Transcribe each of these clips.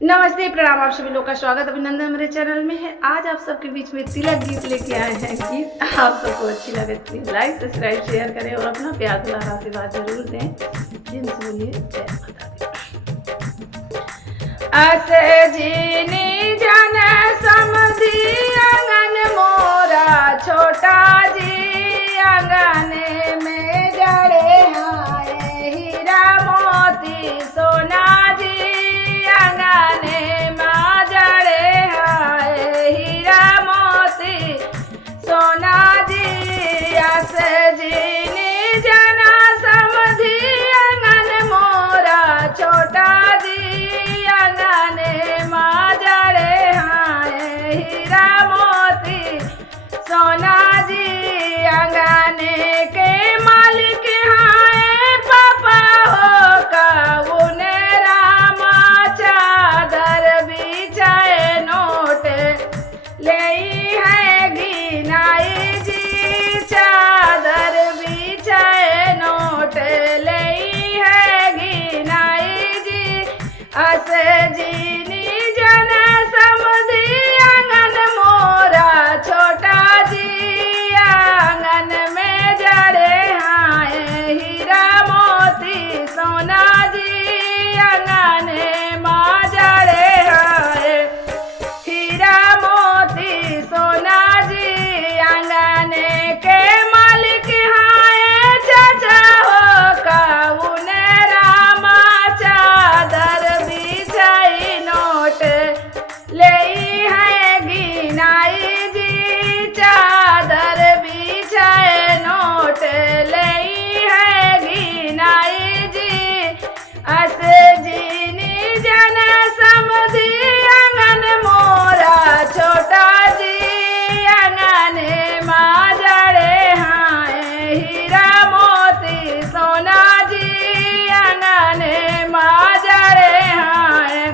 नमस्ते, प्रणाम। आप सभी लोग का स्वागत अभिनंदन मेरे चैनल में है। आज आप सबके बीच में तिलक गीत लेके आए हैं। गीत आप सबको अच्छी लगे तो लाइक सब्सक्राइब शेयर करें और अपना प्यार दुलार आशीर्वाद जरूर दें। जिनसे बोलिए जय माता दी। जीनी जन समधी आंगन मोरा छोटा जी, आंगन में जड़े आए हीरा मोती सोना जी, आंगन में जड़े आए हीरा मोती सोना जी। जीनी जना समधी आंगन मोरा छोटा जी, आंगन में जड़े आए हीरा मोती सोना जी। आंगन के मालिक हाय पापा हो कौन रामा, चादर बिछाए नोट ले है गिनाई जी, चादर बिछाए नोट ले है गिनाई जी। जीनी जन समधी आंगन मोरा छोटा जी, आंगन में जड़े आए हीरा मोती सोना जी, आंगन में जड़े आए हीरा मोती सोना जी। आंगन के मालिक हाय चाचा हो कौन रामा, चादर बिछाई नोट ले है गिनाई जी, चादर बिछाए नोट ले है गिनाई जी। जीनी जन समधी आंगन मोरा छोटा जी, आंगन में जड़े आए हीरा मोती सोना जी, आंगन में जड़े आए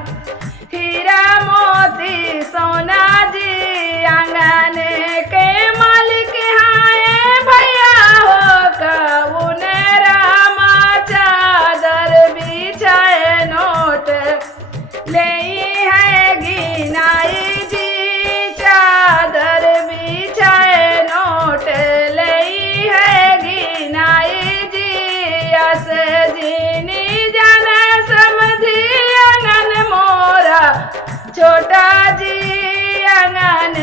हीरा मोती सोना जी। आंगन के मालिक हाय भैया हो कौन रामा, चादर बिछाए नोट ले है गिनाई जी, चादर बिछाए नोट ले है गिनाई जी। जीनी जन समधी आंगन मोरा छोटा जी, आंगन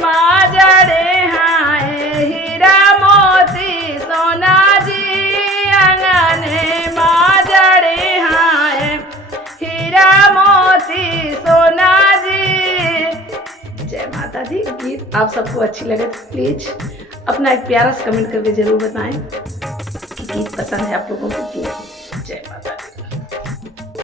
में जड़े आए हीरा मोती सोना जी, आंगन में जड़े आए हीरा मोती सोना जी। जय माता दी। गीत आप सबको अच्छी लगे तो प्लीज अपना एक प्यारा सा कमेंट करके जरूर बताएं कि गीत पसंद है आप लोगों को। जय माता दी।